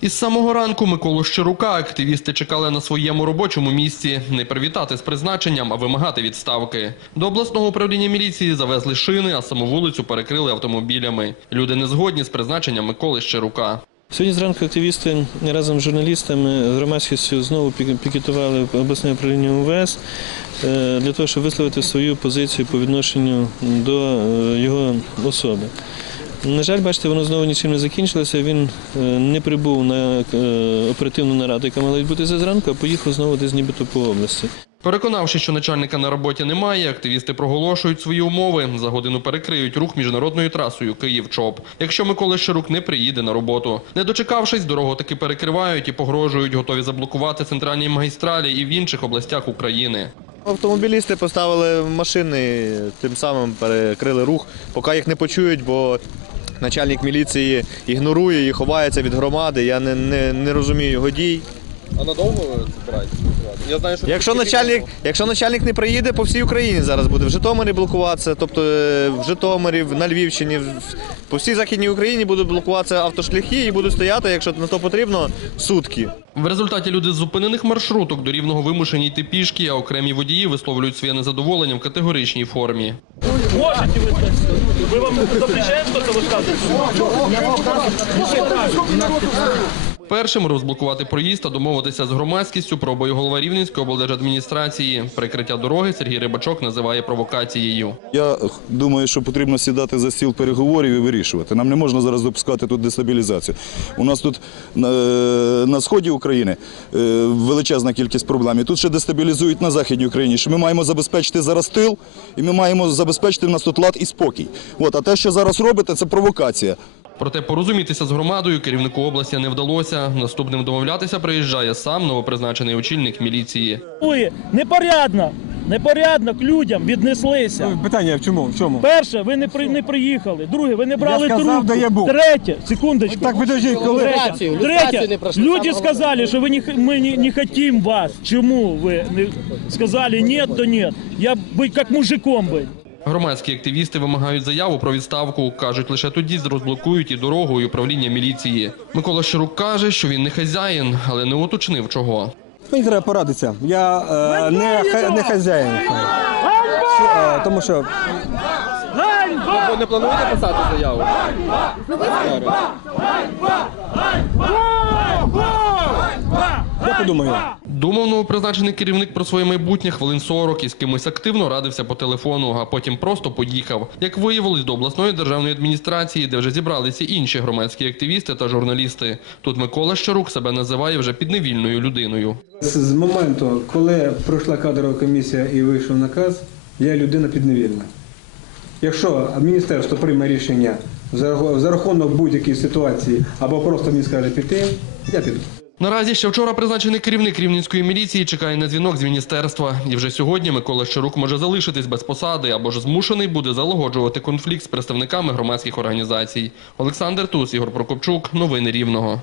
Із самого ранку Миколу Щирука активісти чекали на своєму робочому місці не привітати з призначенням, а вимагати відставки. До обласного управління міліції завезли шини, а саму вулицю перекрили автомобілями. Люди не згодні з призначенням Миколи Щирука. Сьогодні зранку активісти разом з журналістами, з громадськістю знову пікетували обласне управління УВС е, для того, щоб висловити свою позицію по відношенню до е, його особи. На жаль, бачите, воно знову нічим не закінчилося. Він е, не прибув на е, оперативну нараду, яка мала відбутися зранку, а поїхав знову десь нібито по області. Переконавши, що начальника на роботі немає, активісти проголошують свої умови. За годину перекриють рух міжнародною трасою Київ-ЧОП, якщо Микола Щирук не приїде на роботу. Не дочекавшись, дорогу таки перекривають і погрожують, готові заблокувати центральні магістралі і в інших областях України. Автомобілісти поставили машини, тим самим перекрили рух, поки їх не почують, бо начальник міліції ігнорує і ховається від громади. Я не, не, не розумію його дій. А надовго ви збираєтесь працювати? Я знаю, що Якщо тільки начальник, якщо начальник не приїде, по всій Україні зараз буде в Житомирі блокуватися, тобто е, в Житомирі, в- на Львівщині, в- по всій Західній Україні будуть блокуватися автошляхи і будуть стояти, якщо на то потрібно, сутки. В результаті люди з зупинених маршруток до рівного вимушені йти пішки, а окремі водії висловлюють своє незадоволення в категоричній формі. Можете вы так сказать? Мы вам запрещаем что-то высказывать? Першим розблокувати проїзд та домовитися з громадськістю пробує голова Рівненської облдержадміністрації. Прикриття дороги Сергій Рибачок називає провокацією. Я думаю, що потрібно сідати за стіл переговорів і вирішувати. Нам не можна зараз допускати тут дестабілізацію. У нас тут на, на сході України е, величезна кількість проблем. І тут ще дестабілізують на західній Україні. Що ми маємо забезпечити зараз тил, і ми маємо забезпечити в нас тут лад і спокій. От, а те, що зараз робите, це провокація. Проте порозумітися з громадою керівнику області не вдалося. Наступним домовлятися приїжджає сам новопризначений очільник міліції. Ви непорядно, непорядно к людям віднеслися. Питання в чому? В чому? Перше, ви не, при, не приїхали. Друге, ви не брали сказав, трубку. де я був. Третє, секундочку. Так, подожди, коли? Третє, третє. люди сказали, що ви не, х- ми не, не хотим вас. Чому ви не сказали нет, то нет. Я быть як мужиком быть. Громадські активісти вимагають заяву про відставку. кажуть, лише тоді розблокують і дорогу і управління міліції. Микола Щирук каже, що він не хазяїн, але не уточнив чого. Мені треба порадитися. Я е, не, не хазяїн. Е, тому що ви не плануєте писати заяву? я подумаю. Думав новопризначений керівник про своє майбутнє хвилин 40 і з кимось активно радився по телефону, а потім просто поїхав. Як виявилось, до обласної державної адміністрації, де вже зібралися інші громадські активісти та журналісти. Тут Микола Щарук себе називає вже підневільною людиною. З з моменту, коли пройшла кадрова комісія і вийшов наказ, я людина підневільна. Якщо міністерство прийме рішення за рахунок будь-якої ситуації або просто мені скаже піти, я піду. Наразі ще вчора призначений керівник рівненської міліції чекає на дзвінок з міністерства. І вже сьогодні Микола Щорук може залишитись без посади або ж змушений буде залагоджувати конфлікт з представниками громадських організацій. Олександр Тус, Ігор Прокопчук, новини Рівного.